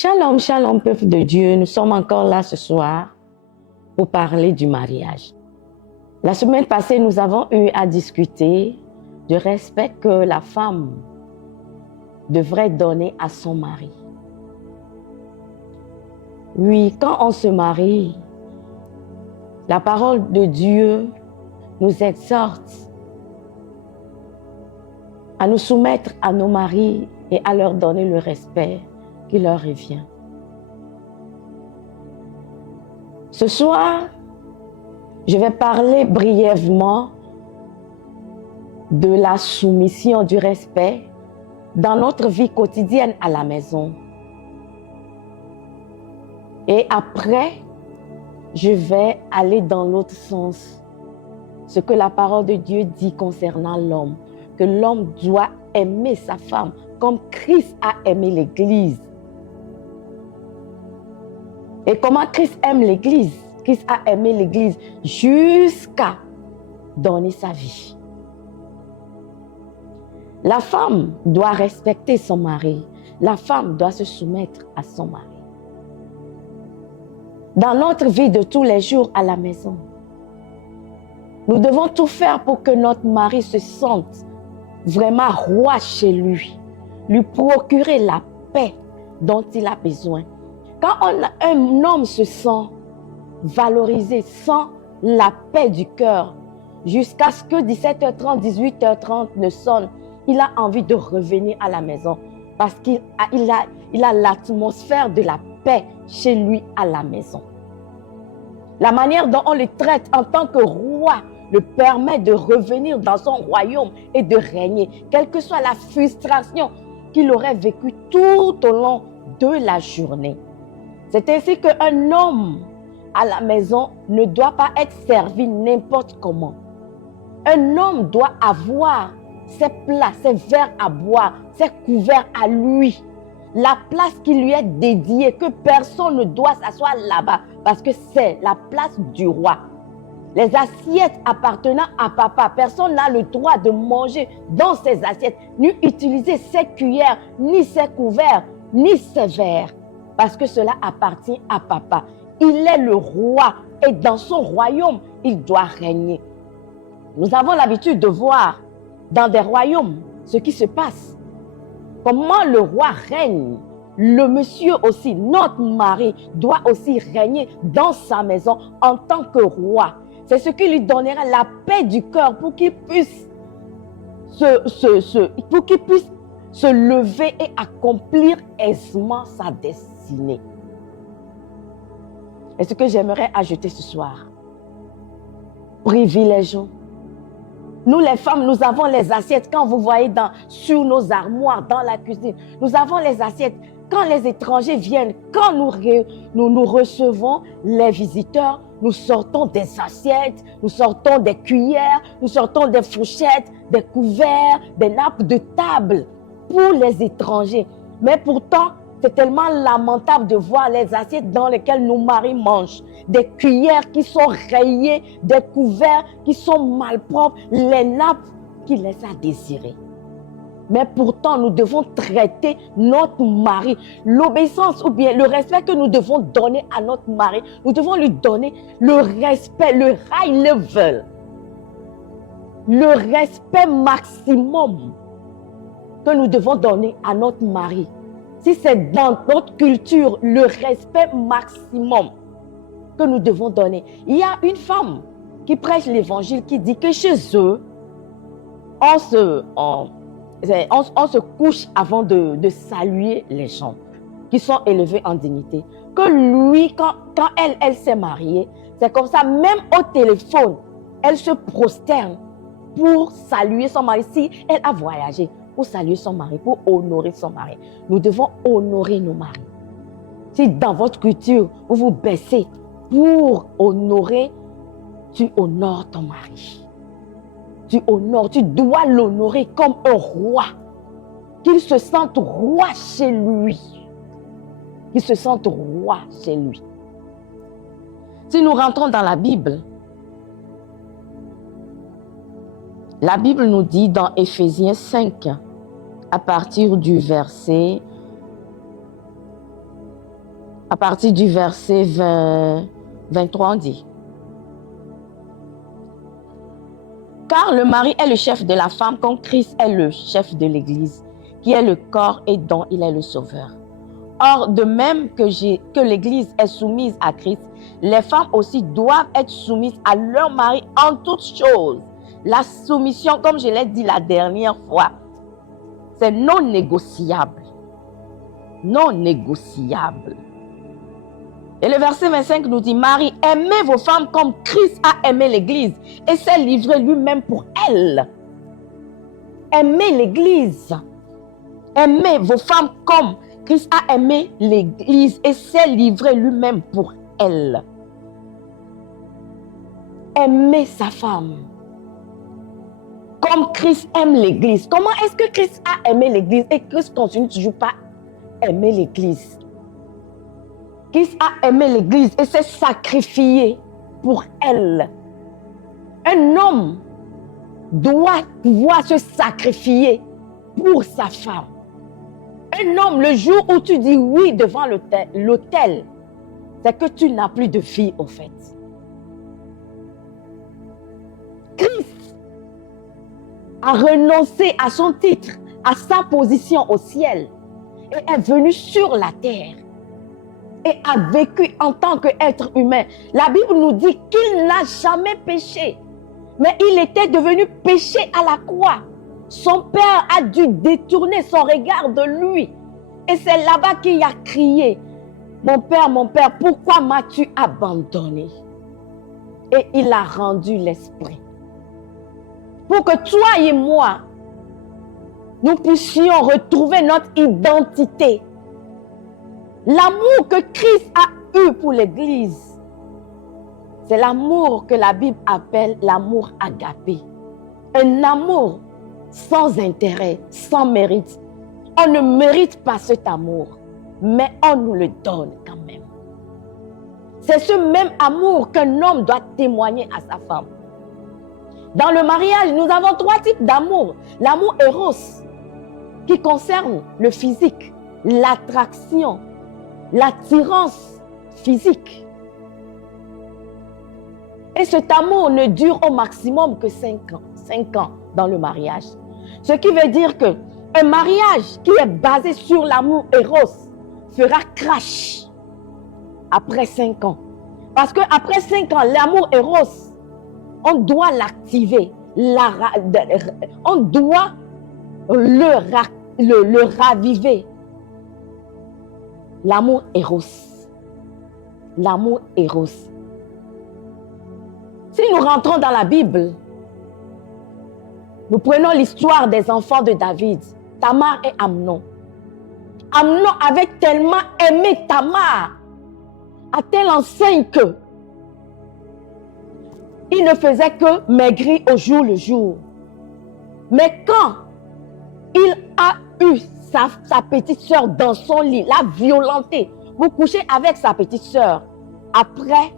Shalom, shalom, peuple de Dieu. Nous sommes encore là ce soir pour parler du mariage. La semaine passée, nous avons eu à discuter du respect que la femme devrait donner à son mari. Oui, quand on se marie, la parole de Dieu nous exhorte à nous soumettre à nos maris et à leur donner le respect qui leur revient. Ce soir, je vais parler brièvement de la soumission, du respect dans notre vie quotidienne à la maison. Et après, je vais aller dans l'autre sens, ce que la parole de Dieu dit concernant l'homme, que l'homme doit aimer sa femme comme Christ a aimé l'Église. Et comment Christ aime l'Église? Christ a aimé l'Église jusqu'à donner sa vie. La femme doit respecter son mari. La femme doit se soumettre à son mari. Dans notre vie de tous les jours à la maison, nous devons tout faire pour que notre mari se sente vraiment roi chez lui procurer la paix dont il a besoin. Quand un homme se sent valorisé, sent la paix du cœur, jusqu'à ce que 17h30, 18h30 ne sonne, il a envie de revenir à la maison parce qu'il a l'atmosphère de la paix chez lui à la maison. La manière dont on le traite en tant que roi le permet de revenir dans son royaume et de régner, quelle que soit la frustration qu'il aurait vécue tout au long de la journée. C'est ainsi qu'un homme à la maison ne doit pas être servi n'importe comment. Un homme doit avoir ses plats, ses verres à boire, ses couverts à lui. La place qui lui est dédiée, que personne ne doit s'asseoir là-bas parce que c'est la place du roi. Les assiettes appartenant à papa, personne n'a le droit de manger dans ses assiettes, ni utiliser ses cuillères, ni ses couverts, ni ses verres. Parce que cela appartient à papa. Il est le roi et dans son royaume, il doit régner. Nous avons l'habitude de voir dans des royaumes ce qui se passe. Comment le roi règne. Le monsieur aussi, notre mari, doit aussi régner dans sa maison en tant que roi. C'est ce qui lui donnera la paix du cœur pour qu'il puisse se lever et accomplir aisément sa destinée. Et ce que j'aimerais ajouter ce soir, privilégions. Nous les femmes, nous avons les assiettes. Quand vous voyez sur nos armoires, dans la cuisine, nous avons les assiettes. Quand les étrangers viennent, quand nous recevons les visiteurs, nous sortons des assiettes, nous sortons des cuillères, nous sortons des fourchettes, des couverts, des nappes de table pour les étrangers. Mais pourtant, c'est tellement lamentable de voir les assiettes dans lesquelles nos maris mangent. Des cuillères qui sont rayées, des couverts qui sont malpropres, les nappes qui laissent à désirer. Mais pourtant, nous devons traiter notre mari. L'obéissance ou bien le respect que nous devons donner à notre mari, nous devons lui donner le respect, le high level, le respect maximum que nous devons donner à notre mari. Si c'est dans notre culture, le respect maximum que nous devons donner. Il y a une femme qui prêche l'évangile qui dit que chez eux, on se couche avant de saluer les gens qui sont élevés en dignité. Que lui, quand elle s'est mariée, c'est comme ça, même au téléphone, elle se prosterne pour saluer son mari. Si elle a voyagé, pour saluer son mari, pour honorer son mari. Nous devons honorer nos maris. Si dans votre culture, vous vous baissez pour honorer, tu honores ton mari. Tu honores, tu dois l'honorer comme un roi. Qu'il se sente roi chez lui. Qu'il se sente roi chez lui. Si nous rentrons dans la Bible nous dit dans Éphésiens 5, à partir du verset À partir du verset 23, on dit: car le mari est le chef de la femme, comme Christ est le chef de l'Église, qui est le corps et dont il est le sauveur. Or, de même que l'Église est soumise à Christ, les femmes aussi doivent être soumises à leur mari en toutes choses. La soumission, comme je l'ai dit la dernière fois, c'est non négociable. Non négociable. Et le verset 25 nous dit: Marie, aimez vos femmes comme Christ a aimé l'Église et s'est livré lui-même pour elle. Aimez l'Église. Aimez vos femmes comme Christ a aimé l'Église et s'est livré lui-même pour elle. Aimez sa femme comme Christ aime l'Église. Comment est-ce que Christ a aimé l'Église et Christ continue toujours pas aimer l'Église? Christ a aimé l'Église et s'est sacrifié pour elle. Un homme doit pouvoir se sacrifier pour sa femme. Un homme, le jour où tu dis oui devant l'autel, c'est que tu n'as plus de vie au fait. Christ a renoncé à son titre, à sa position au ciel et est venu sur la terre et a vécu en tant qu'être humain. La Bible nous dit qu'il n'a jamais péché, mais il était devenu péché à la croix. Son père a dû détourner son regard de lui. Et c'est là-bas qu'il a crié: mon père, pourquoi m'as-tu abandonné? Et il a rendu l'esprit. Pour que toi et moi, nous puissions retrouver notre identité. L'amour que Christ a eu pour l'Église, c'est l'amour que la Bible appelle l'amour agapé. Un amour sans intérêt, sans mérite. On ne mérite pas cet amour, mais on nous le donne quand même. C'est ce même amour qu'un homme doit témoigner à sa femme. Dans le mariage, nous avons 3 types d'amour. L'amour éros, qui concerne le physique, l'attraction, l'attirance physique. Et cet amour ne dure au maximum que 5 ans. 5 ans dans le mariage. Ce qui veut dire que un mariage qui est basé sur l'amour éros fera crash après 5 ans. Parce qu'après 5 ans, l'amour éros, on doit l'activer. On doit le raviver. L'amour éros. L'amour éros. Si nous rentrons dans la Bible, nous prenons l'histoire des enfants de David, Tamar et Amnon. Amnon avait tellement aimé Tamar, à telle enseigne que il ne faisait que maigrir au jour le jour. Mais quand il a eu sa petite sœur dans son lit, l'a violentée, vous couchez avec sa petite sœur, après,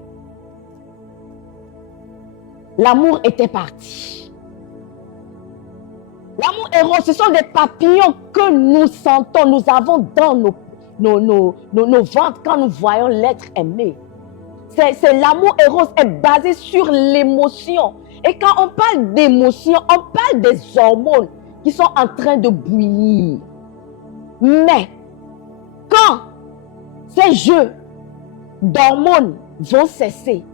l'amour était parti. L'amour héros, ce sont des papillons que nous sentons, nous avons dans nos ventres quand nous voyons l'être aimé. C'est l'amour héros est basé sur l'émotion. Et quand on parle d'émotion, on parle des hormones qui sont en train de bouillir. Mais quand ces jeux d'hormones vont cesser,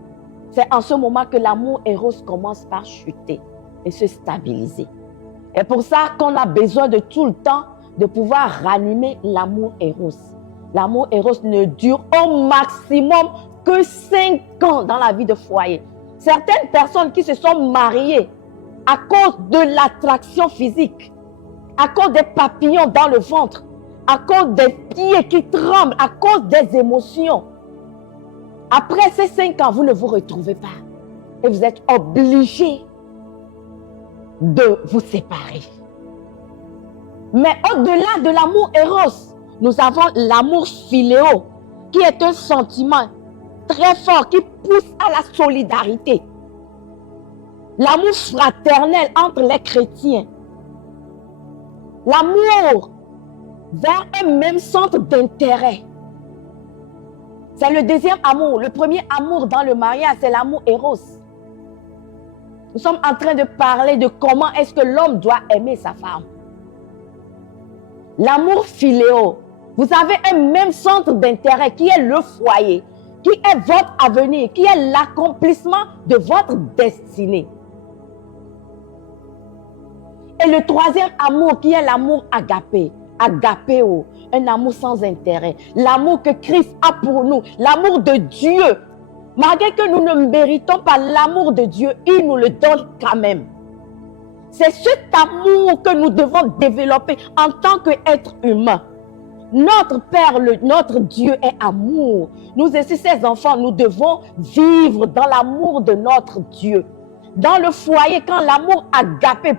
c'est en ce moment que l'amour héros commence par chuter et se stabiliser. Et pour ça qu'on a besoin de tout le temps de pouvoir ranimer l'amour héros. L'amour héros ne dure au maximum que 5 ans dans la vie de foyer. Certaines personnes qui se sont mariées à cause de l'attraction physique, à cause des papillons dans le ventre, à cause des pieds qui tremblent, à cause des émotions. Après ces 5 ans, vous ne vous retrouvez pas. Et vous êtes obligés de vous séparer. Mais au-delà de l'amour éros, nous avons l'amour philéo, qui est un sentiment très fort, qui pousse à la solidarité. L'amour fraternel entre les chrétiens. L'amour vers un même centre d'intérêt. C'est le deuxième amour. Le premier amour dans le mariage, c'est l'amour éros. Nous sommes en train de parler de comment est-ce que l'homme doit aimer sa femme. L'amour philéo. Vous avez un même centre d'intérêt qui est le foyer, qui est votre avenir, qui est l'accomplissement de votre destinée. Et le troisième amour qui est l'amour agapé. Agapéo, un amour sans intérêt. L'amour que Christ a pour nous, l'amour de Dieu. Malgré que nous ne méritons pas l'amour de Dieu, il nous le donne quand même. C'est cet amour que nous devons développer en tant qu'être humain. Notre Père, notre Dieu est amour. Nous ainsi, ses enfants, nous devons vivre dans l'amour de notre Dieu. Dans le foyer, quand l'amour agapé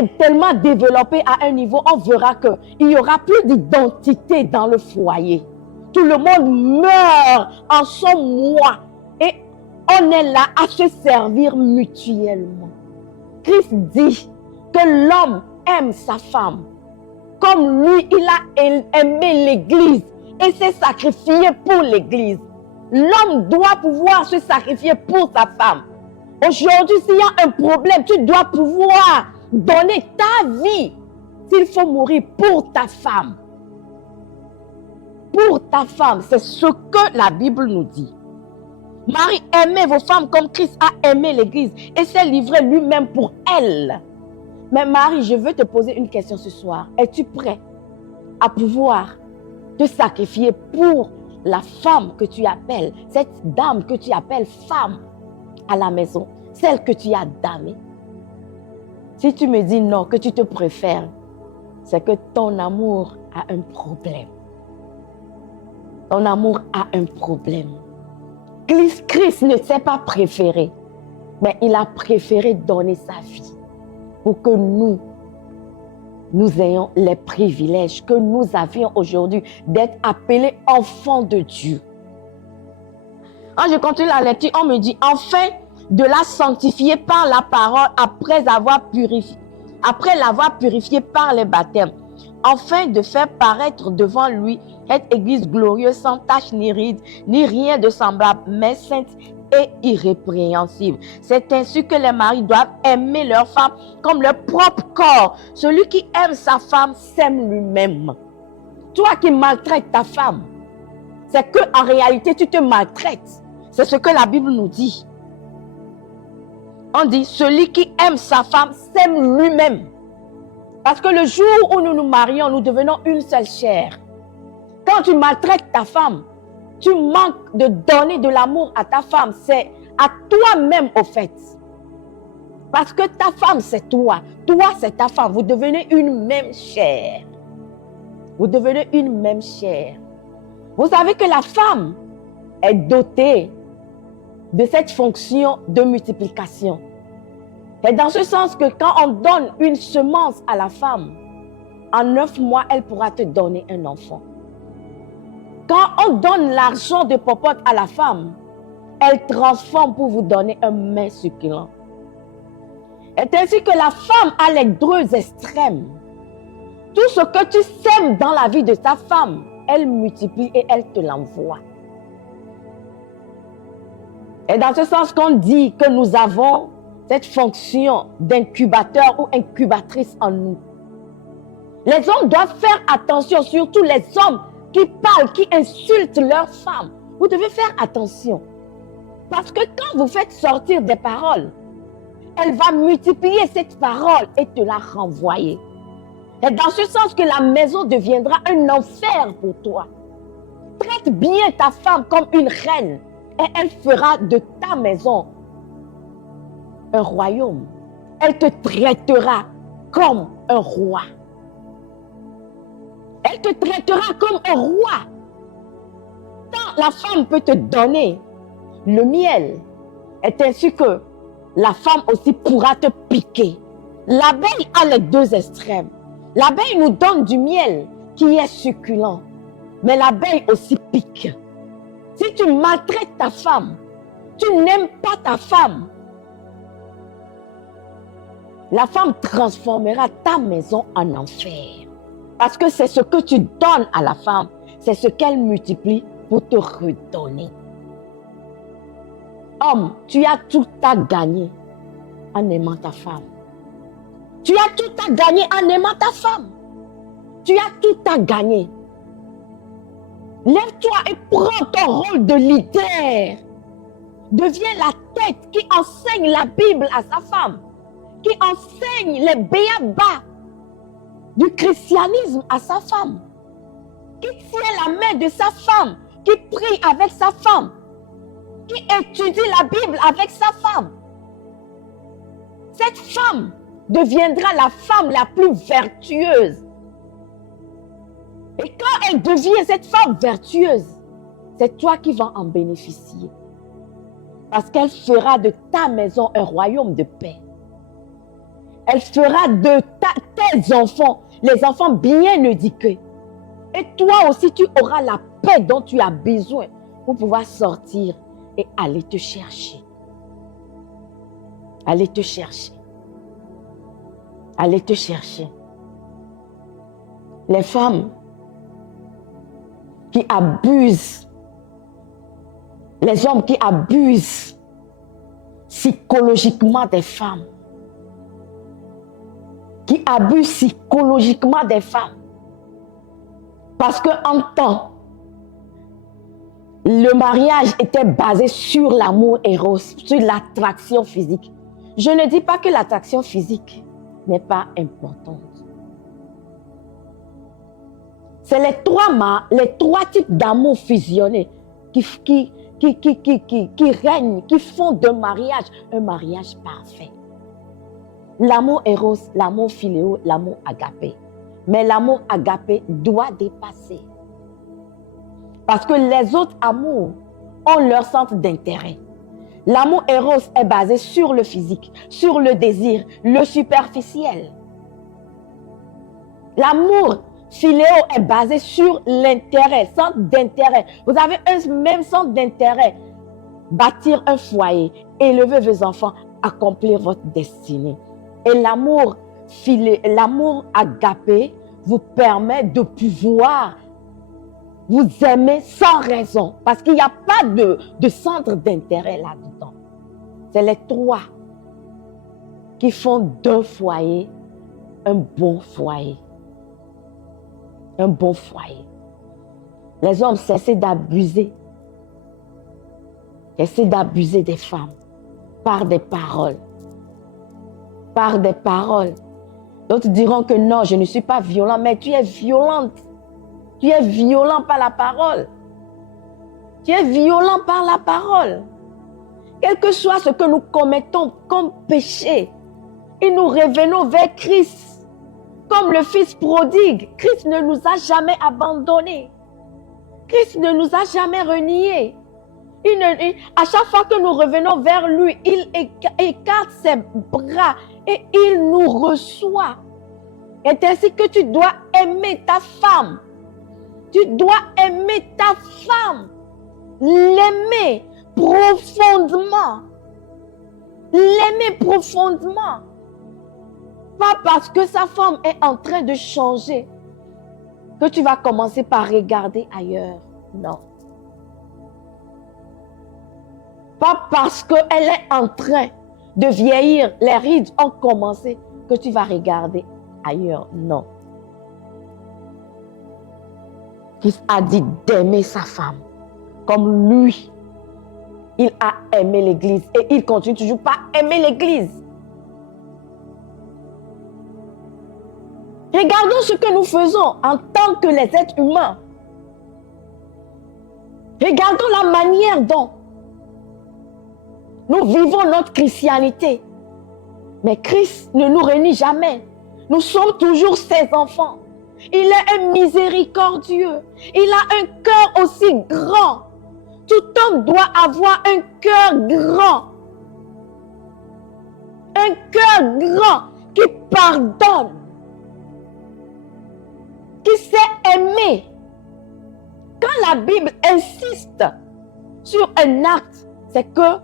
est tellement développé à un niveau, on verra qu'il n'y aura plus d'identité dans le foyer. Tout le monde meurt en son moi et on est là à se servir mutuellement. Christ dit que l'homme aime sa femme comme lui, il a aimé l'Église et s'est sacrifié pour l'Église. L'homme doit pouvoir se sacrifier pour sa femme. Aujourd'hui, s'il y a un problème, tu dois pouvoir donner ta vie. S'il faut mourir pour ta femme. Pour ta femme, c'est ce que la Bible nous dit. Marie, aimez vos femmes comme Christ a aimé l'Église et s'est livré lui-même pour elle. Mais Marie, je veux te poser une question ce soir. Es-tu prêt à pouvoir te sacrifier pour la femme que tu appelles, cette dame que tu appelles femme à la maison, celle que tu as damée? Si tu me dis non, que tu te préfères, c'est que ton amour a un problème. Ton amour a un problème. Christ ne s'est pas préféré, mais il a préféré donner sa vie pour que nous ayons les privilèges que nous avions aujourd'hui d'être appelés enfants de Dieu. Quand je continue la lecture, on me dit, enfin, de la sanctifier par la parole après l'avoir purifiée par les baptêmes, afin de faire paraître devant lui cette église glorieuse, sans tache ni ride, ni rien de semblable, mais sainte et irrépréhensible. C'est ainsi que les maris doivent aimer leur femme comme leur propre corps. Celui qui aime sa femme s'aime lui-même. Toi qui maltraites ta femme, c'est que en réalité tu te maltraites. C'est ce que la Bible nous dit. On dit, celui qui aime sa femme s'aime lui-même. Parce que le jour où nous nous marions, nous devenons une seule chair. Quand tu maltraites ta femme, tu manques de donner de l'amour à ta femme. C'est à toi-même au fait. Parce que ta femme, c'est toi. Toi, c'est ta femme. Vous devenez une même chair. Vous devenez une même chair. Vous savez que la femme est dotée de cette fonction de multiplication. C'est dans ce sens que quand on donne une semence à la femme, en 9 mois, elle pourra te donner un enfant. Quand on donne l'argent de popote à la femme, elle transforme pour vous donner un mets succulent. C'est ainsi que la femme a les deux extrêmes. Tout ce que tu sèmes dans la vie de ta femme, elle multiplie et elle te l'envoie. Et dans ce sens qu'on dit que nous avons cette fonction d'incubateur ou incubatrice en nous. Les hommes doivent faire attention, surtout les hommes qui parlent, qui insultent leurs femmes. Vous devez faire attention. Parce que quand vous faites sortir des paroles, elle va multiplier cette parole et te la renvoyer. C'est dans ce sens que la maison deviendra un enfer pour toi. Traite bien ta femme comme une reine et elle fera de ta maison un royaume. Elle te traitera comme un roi. Elle te traitera comme un roi. Tant la femme peut te donner le miel, est ainsi que la femme aussi pourra te piquer. L'abeille a les deux extrêmes. L'abeille nous donne du miel qui est succulent, mais l'abeille aussi pique. Si tu maltraites ta femme, tu n'aimes pas ta femme, la femme transformera ta maison en enfer. Parce que c'est ce que tu donnes à la femme. c'est ce qu'elle multiplie pour te redonner. Homme, tu as tout à gagner en aimant ta femme. Tu as tout à gagner en aimant ta femme. Tu as tout à gagner. Lève-toi et prends ton rôle de leader. Deviens la tête qui enseigne la Bible à sa femme, qui enseigne les béabas du christianisme à sa femme, qui tient la main de sa femme, qui prie avec sa femme, qui étudie la Bible avec sa femme. Cette femme deviendra la femme la plus vertueuse. Et quand elle devient cette femme vertueuse, c'est toi qui vas en bénéficier. Parce qu'elle fera de ta maison un royaume de paix. Elle fera de tes enfants, les enfants bien éduqués. Et toi aussi, tu auras la paix dont tu as besoin pour pouvoir sortir et aller te chercher. Aller te chercher. Aller te chercher. Les femmes qui abusent, les hommes qui abusent psychologiquement des femmes, qui abusent psychologiquement des femmes, parce qu'en temps, le mariage était basé sur l'amour éros, sur l'attraction physique. Je ne dis pas que l'attraction physique n'est pas importante. C'est les trois types d'amour fusionnés qui règnent, qui font d'un mariage un mariage parfait. L'amour éros, l'amour philéo, l'amour agapé. Mais l'amour agapé doit dépasser. Parce que les autres amours ont leur centre d'intérêt. L'amour éros est basé sur le physique, sur le désir, le superficiel. L'amour philéo est basé sur l'intérêt, centre d'intérêt. Vous avez un même centre d'intérêt. Bâtir un foyer, élever vos enfants, accomplir votre destinée. Et l'amour agapé vous permet de pouvoir vous aimer sans raison. Parce qu'il n'y a pas de centre d'intérêt là-dedans. C'est les trois qui font d'un foyer un bon foyer. Un bon foyer. Les hommes cessent d'abuser. Essaient d'abuser des femmes par des paroles. Par des paroles. D'autres diront que non, je ne suis pas violent, mais tu es violente. Tu es violent par la parole. Tu es violent par la parole. Quel que soit ce que nous commettons comme péché, et nous revenons vers Christ. Comme le Fils prodigue, Christ ne nous a jamais abandonnés. Christ ne nous a jamais reniés. À chaque fois que nous revenons vers lui, il écarte ses bras et il nous reçoit. C'est ainsi que tu dois aimer ta femme. Tu dois aimer ta femme. L'aimer profondément. L'aimer profondément. Pas parce que sa femme est en train de changer que tu vas commencer par regarder ailleurs. Non. Pas parce qu'elle est en train de vieillir, les rides ont commencé, que tu vas regarder ailleurs. Non. Christ a dit d'aimer sa femme comme lui. Il a aimé l'Église et il continue toujours par aimer l'Église. Regardons ce que nous faisons en tant que les êtres humains. Regardons la manière dont nous vivons notre christianité. Mais Christ ne nous renie jamais. Nous sommes toujours ses enfants. Il est un miséricordieux. Il a un cœur aussi grand. Tout homme doit avoir un cœur grand. Un cœur grand qui pardonne. Qui sait aimer. Quand la Bible insiste sur un acte, c'est que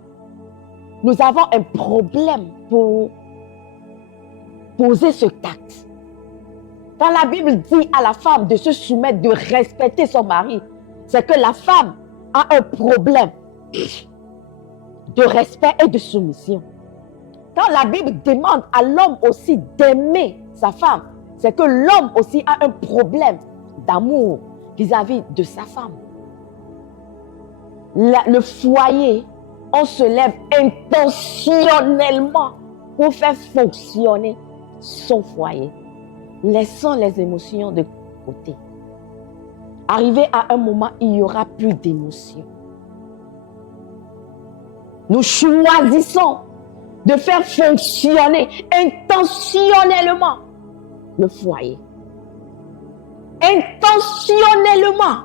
nous avons un problème pour poser ce acte. Quand la Bible dit à la femme de se soumettre, de respecter son mari, c'est que la femme a un problème de respect et de soumission. Quand la Bible demande à l'homme aussi d'aimer sa femme, c'est que l'homme aussi a un problème d'amour vis-à-vis de sa femme. Le foyer, on se lève intentionnellement pour faire fonctionner son foyer. Laissons les émotions de côté. Arrivé à un moment, il n'y aura plus d'émotions. Nous choisissons de faire fonctionner intentionnellement le foyer. Intentionnellement.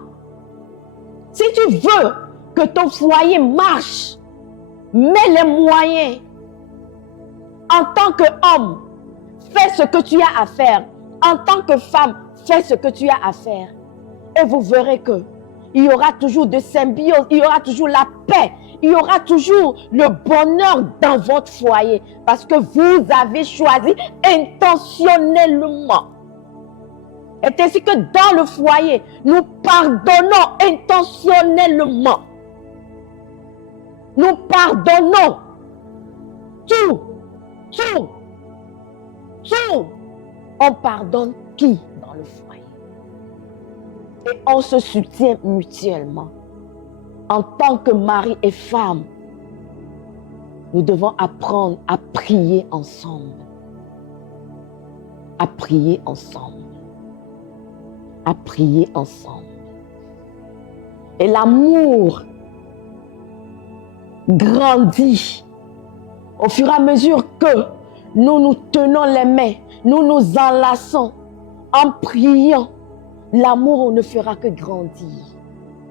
Si tu veux que ton foyer marche, mets les moyens. En tant qu'homme, fais ce que tu as à faire. En tant que femme, fais ce que tu as à faire. Et vous verrez que il y aura toujours de symbiose, il y aura toujours la paix, il y aura toujours le bonheur dans votre foyer. Parce que vous avez choisi intentionnellement. Et ainsi que dans le foyer, nous pardonnons intentionnellement. Nous pardonnons tout. On pardonne tout dans le foyer. Et on se soutient mutuellement. En tant que mari et femme, nous devons apprendre à prier ensemble. À prier ensemble. À prier ensemble. Et l'amour grandit au fur et à mesure que nous nous tenons les mains, nous nous enlaçons en priant. L'amour ne fera que grandir.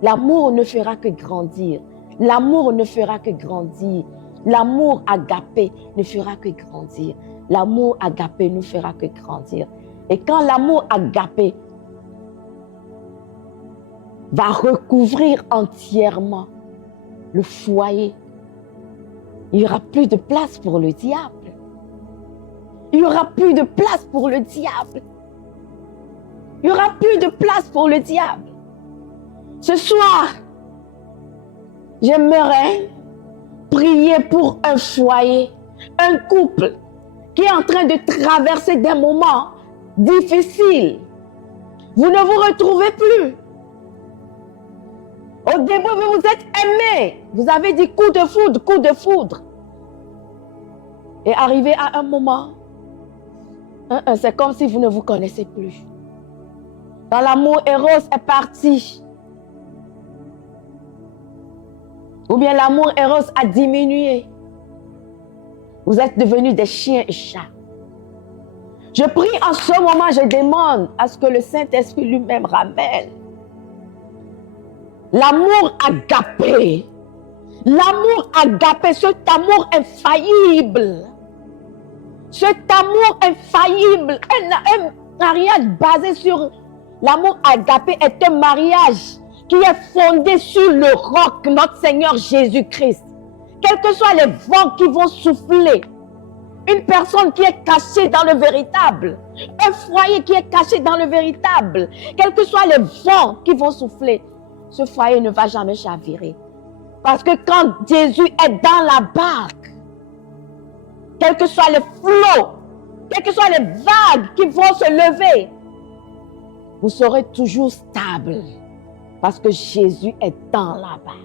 L'amour ne fera que grandir. L'amour ne fera que grandir. L'amour agapé ne fera que grandir. L'amour agapé ne fera que grandir. Et quand l'amour agapé va recouvrir entièrement le foyer, il n'y aura plus de place pour le diable. Il n'y aura plus de place pour le diable. Il n'y aura plus de place pour le diable. Ce soir, j'aimerais prier pour un foyer, un couple qui est en train de traverser des moments difficiles. Vous ne vous retrouvez plus. Au début, vous vous êtes aimés. Vous avez dit coup de foudre, coup de foudre. Et arrivé à un moment, c'est comme si vous ne vous connaissez plus. Quand l'amour éros est parti, ou bien l'amour éros a diminué, vous êtes devenus des chiens et chats. Je prie en ce moment, je demande à ce que le Saint-Esprit lui-même ramène l'amour agapé. L'amour agapé, cet amour infaillible. Cet amour infaillible, un mariage basé sur l'amour agapé est un mariage qui est fondé sur le roc, notre Seigneur Jésus-Christ. Quels que soient les vents qui vont souffler, une personne qui est cachée dans le véritable, un foyer qui est caché dans le véritable, quels que soient les vents qui vont souffler, ce foyer ne va jamais chavirer. Parce que quand Jésus est dans la barque, quels que soient les flots, quelles que soient les vagues qui vont se lever, vous serez toujours stable. Parce que Jésus est dans la barque.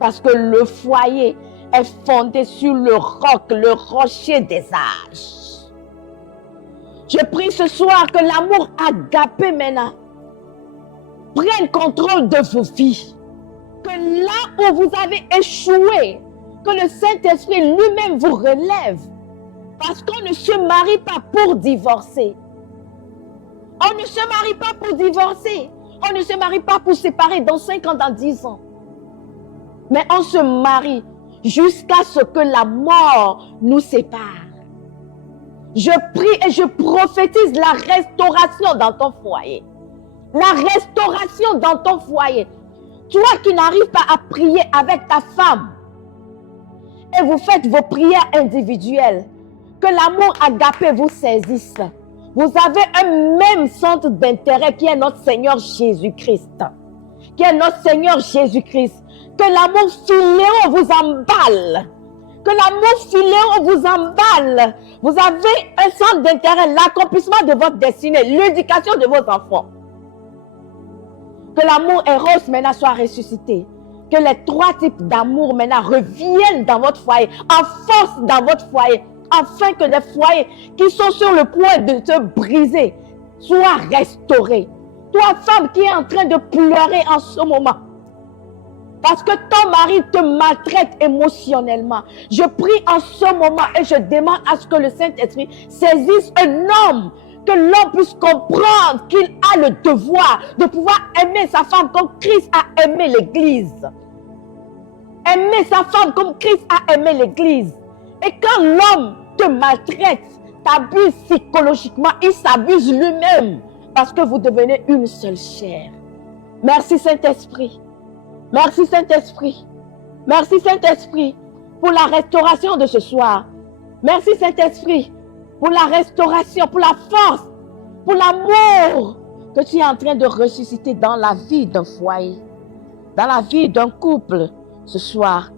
Parce que le foyer est fondé sur le roc, le rocher des âges. Je prie ce soir que l'amour agapé maintenant prenne contrôle de vos vies. Que là où vous avez échoué, que le Saint-Esprit lui-même vous relève. Parce qu'on ne se marie pas pour divorcer. On ne se marie pas pour divorcer. On ne se marie pas pour séparer dans 5 ans, dans 10 ans. Mais on se marie jusqu'à ce que la mort nous sépare. Je prie et je prophétise la restauration dans ton foyer. La restauration dans ton foyer. Toi qui n'arrives pas à prier avec ta femme et vous faites vos prières individuelles, que l'amour agapé vous saisisse. Vous avez un même centre d'intérêt qui est notre Seigneur Jésus-Christ. Qui est notre Seigneur Jésus-Christ. Que l'amour filéo vous emballe. Que l'amour filéo vous emballe. Vous avez un centre d'intérêt, l'accomplissement de votre destinée, l'éducation de vos enfants. Que l'amour Eros maintenant soit ressuscité. Que les 3 types d'amour maintenant reviennent dans votre foyer, en force dans votre foyer, afin que les foyers qui sont sur le point de se briser soient restaurés. Toi, femme qui est en train de pleurer en ce moment, parce que ton mari te maltraite émotionnellement, je prie en ce moment et je demande à ce que le Saint-Esprit saisisse un homme, que l'homme puisse comprendre qu'il a le devoir de pouvoir aimer sa femme comme Christ a aimé l'Église. Aimer sa femme comme Christ a aimé l'Église. Et quand l'homme te maltraite, t'abuse psychologiquement, il s'abuse lui-même parce que vous devenez une seule chair. Merci Saint-Esprit. Merci Saint-Esprit. Merci Saint-Esprit pour la restauration de ce soir. Merci Saint-Esprit pour la restauration, pour la force, pour l'amour que tu es en train de ressusciter dans la vie d'un foyer, dans la vie d'un couple ce soir.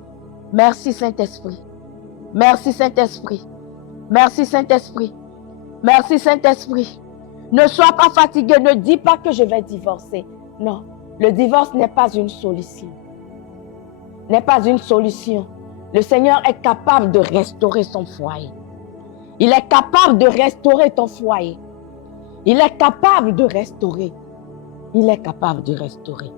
Merci Saint-Esprit. Merci Saint-Esprit. Merci Saint-Esprit. Merci Saint-Esprit. Ne sois pas fatigué, ne dis pas que je vais divorcer. Non, le divorce n'est pas une solution. N'est pas une solution. Le Seigneur est capable de restaurer son foyer. Il est capable de restaurer ton foyer. Il est capable de restaurer. Il est capable de restaurer.